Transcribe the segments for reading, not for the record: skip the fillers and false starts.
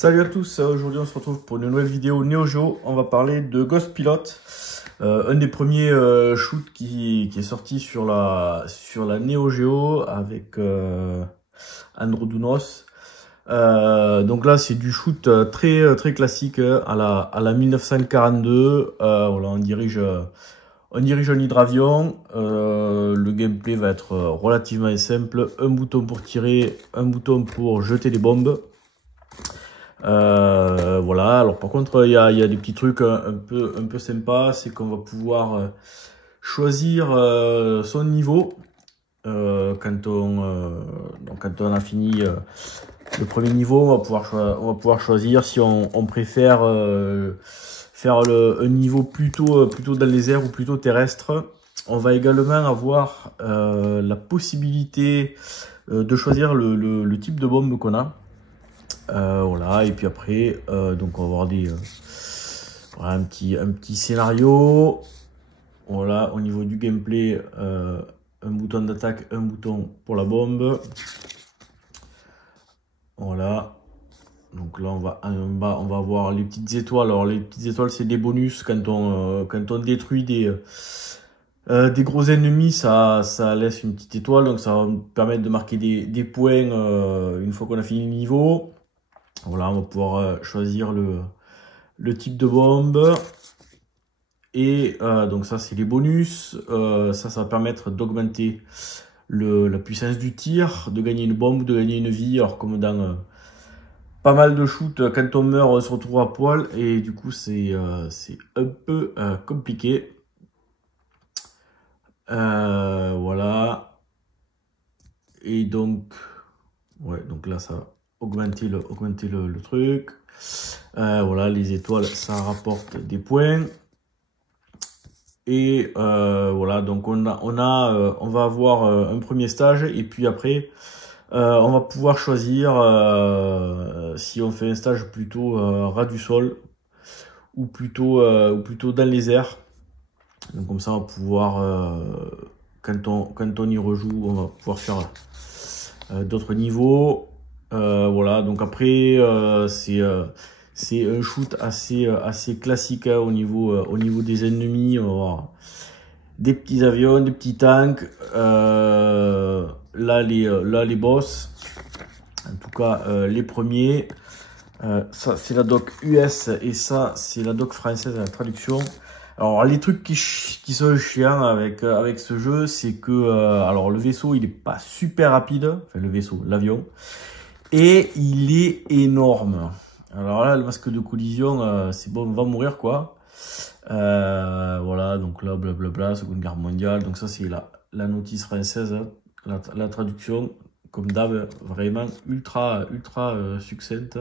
Salut à tous, aujourd'hui on se retrouve pour une nouvelle vidéo Neo Geo. On va parler de Ghost Pilot, un des premiers shoots qui est sorti sur la Neo Geo avec Androdounos. Donc là c'est du shoot très classique à la 1942. Voilà, on dirige un hydravion. Le gameplay va être relativement simple, un bouton pour tirer, un bouton pour jeter les bombes. Voilà, alors par contre il y a des petits trucs un peu sympas, c'est qu'on va pouvoir choisir son niveau quand on a fini le premier niveau. On va pouvoir choisir si on préfère faire un niveau plutôt dans les airs ou plutôt terrestre. On va également avoir la possibilité de choisir le type de bombe qu'on a. Voilà, et puis après donc on va avoir voilà, un petit scénario. Voilà, au niveau du gameplay, un bouton d'attaque, un bouton pour la bombe. Voilà, donc là on va avoir les petites étoiles. Alors les petites étoiles c'est des bonus quand on détruit des gros ennemis, ça laisse une petite étoile, donc ça va nous permettre de marquer des points une fois qu'on a fini le niveau. Voilà, on va pouvoir choisir le type de bombe. Et donc ça, c'est les bonus. Ça va permettre d'augmenter la puissance du tir, de gagner une bombe ou de gagner une vie. Alors comme dans pas mal de shoots, quand on meurt, on se retrouve à poil. Et du coup, c'est un peu compliqué. Voilà. Et donc, ouais, donc là, ça va augmenter le truc. Voilà, les étoiles ça rapporte des points. Et voilà, donc on va avoir un premier stage, et puis après on va pouvoir choisir si on fait un stage plutôt ras du sol ou plutôt dans les airs. Donc comme ça on va pouvoir quand on y rejoue, on va pouvoir faire d'autres niveaux. Voilà, donc après c'est un shoot assez classique hein, au niveau des ennemis. On va avoir des petits avions, des petits tanks. Là les boss, en tout cas les premiers. Ça c'est la doc US et ça c'est la doc française à la traduction. Alors les trucs qui sont chiants avec ce jeu, c'est que alors le vaisseau il est pas super rapide, enfin le vaisseau, l'avion, et il est énorme. Alors là le masque de collision c'est bon, on va mourir quoi. Voilà, donc là blablabla, Seconde Guerre mondiale, donc ça c'est la notice française, la traduction comme d'hab, vraiment ultra succincte.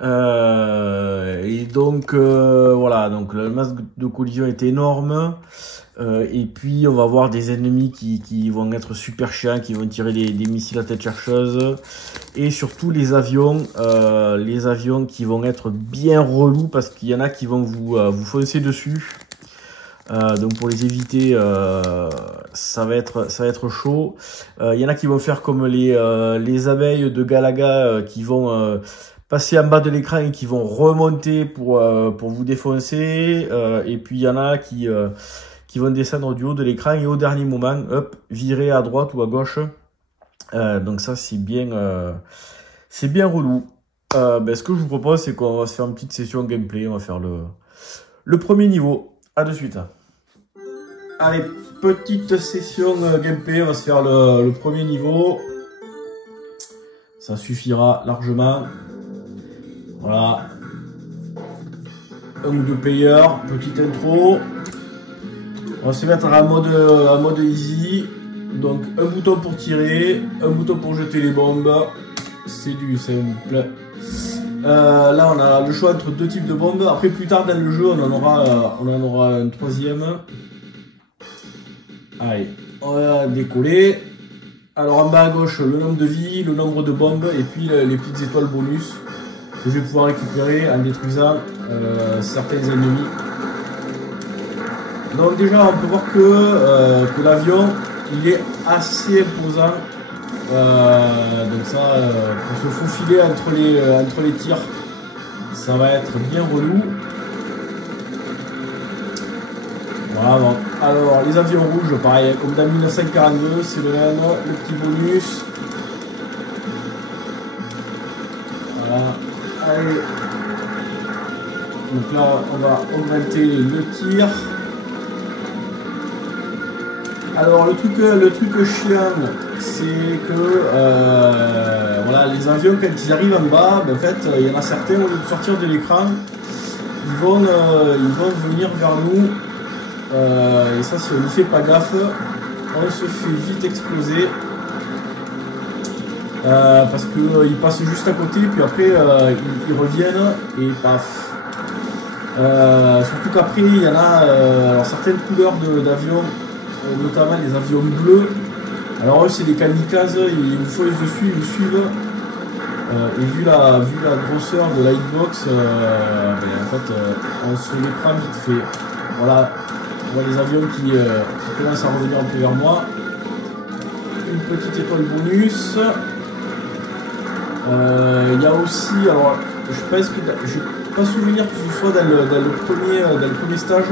Et donc voilà, donc le masque de collision est énorme. Et puis on va avoir des ennemis qui vont être super chiants, qui vont tirer des missiles à tête chercheuse. Et surtout les avions qui vont être bien relous, parce qu'il y en a qui vont vous foncer dessus. Donc pour les éviter, ça va être chaud. Il y en a qui vont faire comme les abeilles de Galaga qui vont passer en bas de l'écran et qui vont remonter pour vous défoncer. Et puis il y en a qui vont descendre du haut de l'écran et au dernier moment, hop, virer à droite ou à gauche. Donc ça c'est bien relou. Ce que je vous propose, c'est qu'on va se faire une petite session gameplay. On va faire le premier niveau. À de suite. Allez, petite session gameplay. On va se faire le premier niveau. Ça suffira largement. Voilà. Un ou deux players. Petite intro. On va se mettre en mode easy. Donc un bouton pour tirer, un bouton pour jeter les bombes. C'est du simple. Là on a le choix entre deux types de bombes. Après plus tard dans le jeu on en aura un troisième. Allez, on va décoller. Alors en bas à gauche le nombre de vies, le nombre de bombes et puis les petites étoiles bonus que je vais pouvoir récupérer en détruisant certains ennemis. Donc déjà on peut voir que l'avion il est assez imposant. Donc ça, pour se faufiler entre les tirs, ça va être bien relou. Voilà, bon. Alors les avions rouges, pareil, comme dans 1942, c'est le même, le petit bonus. Voilà, allez. Donc là, on va augmenter le tir. Alors le truc chiant, c'est que voilà, les avions quand ils arrivent en bas, ben, en fait, il y en a certains, au lieu de sortir de l'écran, ils vont venir vers nous. Et ça, si on n'y fait pas gaffe, on se fait vite exploser. Parce qu'ils passent juste à côté, puis après ils reviennent et paf. Surtout qu'après il y en a alors certaines couleurs d'avions, notamment les avions bleus. Alors eux c'est des kamikazes, ils vous foncent dessus, ils vous suivent. Et vu la grosseur de la hitbox, ben, en fait on se les prend vite fait. Voilà, on voit les avions qui commencent à revenir un peu vers moi. Une petite étoile bonus. Il y a aussi, alors je pense que je n'ai pas souvenir que ce soit dans le premier stage,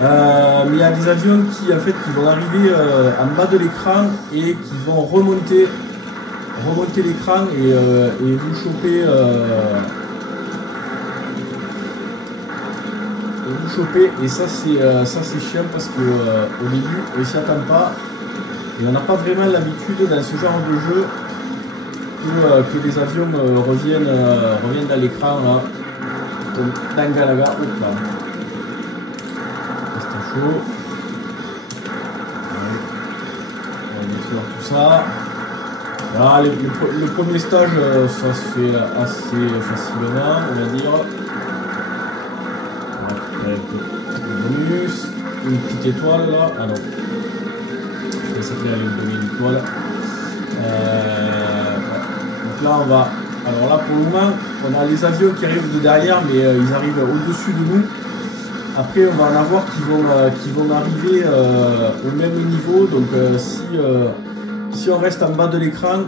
mais il y a des avions qui en fait qui vont arriver en bas de l'écran et qui vont remonter l'écran et vous choper et ça c'est chiant parce que au début on s'y attend pas et on n'a pas vraiment l'habitude dans ce genre de jeu que les avions reviennent dans l'écran là, comme dans Galaga. Hop là, c'est chaud. On va détruire tout ça. Voilà, le premier stage ça se fait assez facilement, on va dire. Avec le bonus, une petite étoile là. Ah non, je pensais qu'il allait me donner une étoile. Donc là on va, alors là pour le moment on a les avions qui arrivent de derrière mais ils arrivent au-dessus de nous. Après on va en avoir qui vont arriver au même niveau, donc si on reste en bas de l'écran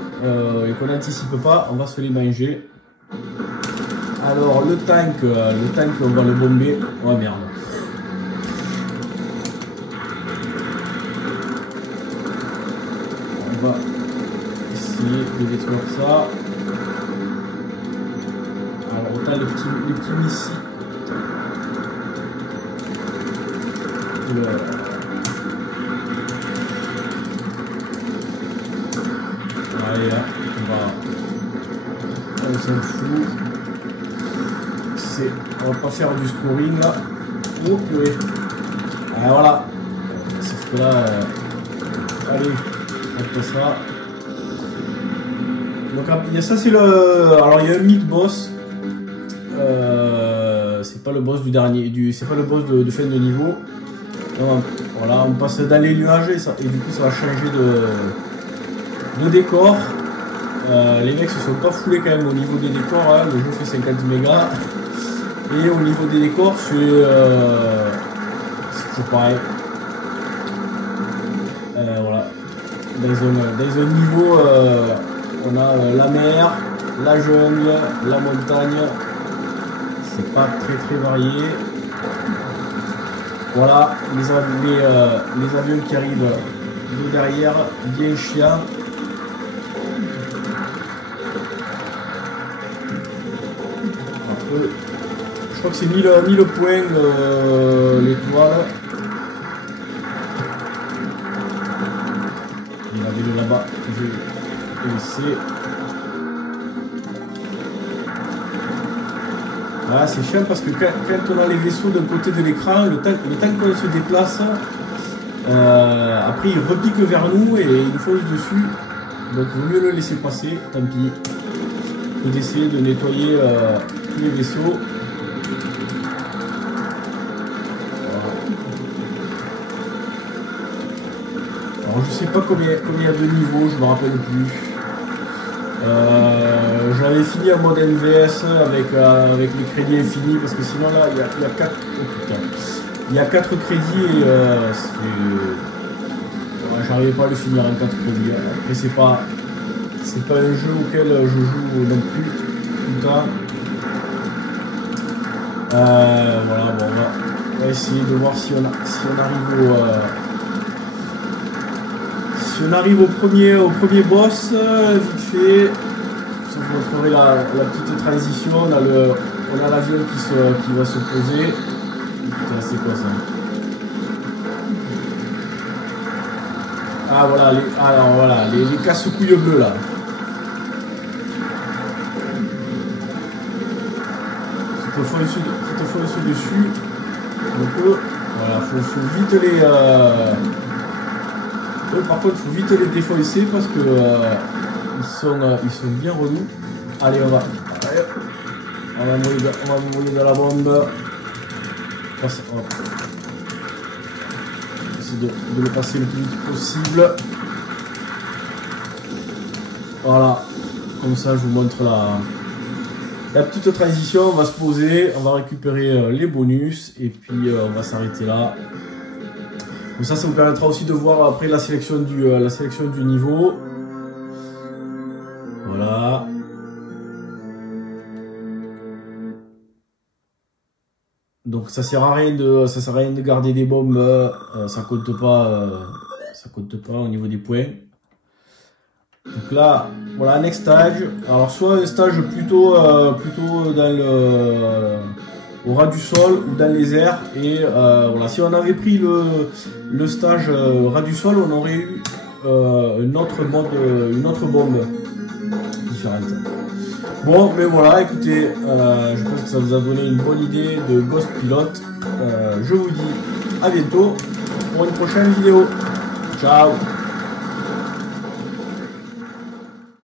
et qu'on n'anticipe pas, on va se les manger. Alors le tank on va le bomber. Oh merde. On va essayer de détruire ça. Alors autant les petits missiles. Allez, on s'en fout. On va pas faire du scoring là. Oh purée. Voilà. Sauf que là, allez, on fait ça. Donc ça c'est le. Alors il y a un mid-boss. C'est pas le boss du dernier. C'est pas le boss de fin de niveau. Donc, voilà, on passe dans les nuages et du coup ça va changer de décor. Les mecs se sont pas foulés quand même au niveau des décors, hein. Le jeu fait 50 mégas. Et au niveau des décors, c'est toujours pareil. Voilà. Dans un niveau, on a la mer, la jungle, la montagne. C'est pas très varié. Voilà, les avions qui arrivent de derrière, bien chiants. Je crois que c'est 1000 points l'étoile. Il y en avait de là-bas que j'ai laissé. Voilà, c'est chiant parce que quand on a les vaisseaux d'un côté de l'écran, le temps qu'on se déplace, après il repique vers nous et il nous fonce dessus. Donc il vaut mieux le laisser passer, tant pis. Que d'essayer de nettoyer tous les vaisseaux. Alors je sais pas combien il y a de niveaux, je me rappelle plus. J'avais fini en mode NVS avec les crédits infinis parce que sinon là il y a 4 crédits et j'arrivais pas à le finir en 4 crédits. Après, c'est pas un jeu auquel je joue non plus tout le temps. Voilà, bon, on va essayer de voir si on arrive au premier boss, vite fait. Je vous montrerai la petite transition. On a l'avion qui va se poser. Putain, c'est quoi ça? Ah voilà, les casse-couilles bleus là. Qui te foncent dessus. Donc voilà, faut vite les. Par contre, faut vite les défoncer parce que ils sont bien relous. Allez, on va mourir dans la bombe. On va essayer de le passer le plus vite possible. Voilà, comme ça je vous montre la petite transition. On va se poser, on va récupérer les bonus et puis on va s'arrêter là. Comme ça vous permettra aussi de voir après la sélection du niveau. Voilà. Donc ça sert à rien de garder des bombes, ça compte pas au niveau des points. Donc là, voilà, next stage. Alors soit un stage plutôt dans au ras du sol ou dans les airs. Et voilà, si on avait pris le stage ras du sol, on aurait eu une autre bombe différente. Bon, mais voilà, écoutez, je pense que ça vous a donné une bonne idée de Ghost Pilot. Je vous dis à bientôt pour une prochaine vidéo. Ciao!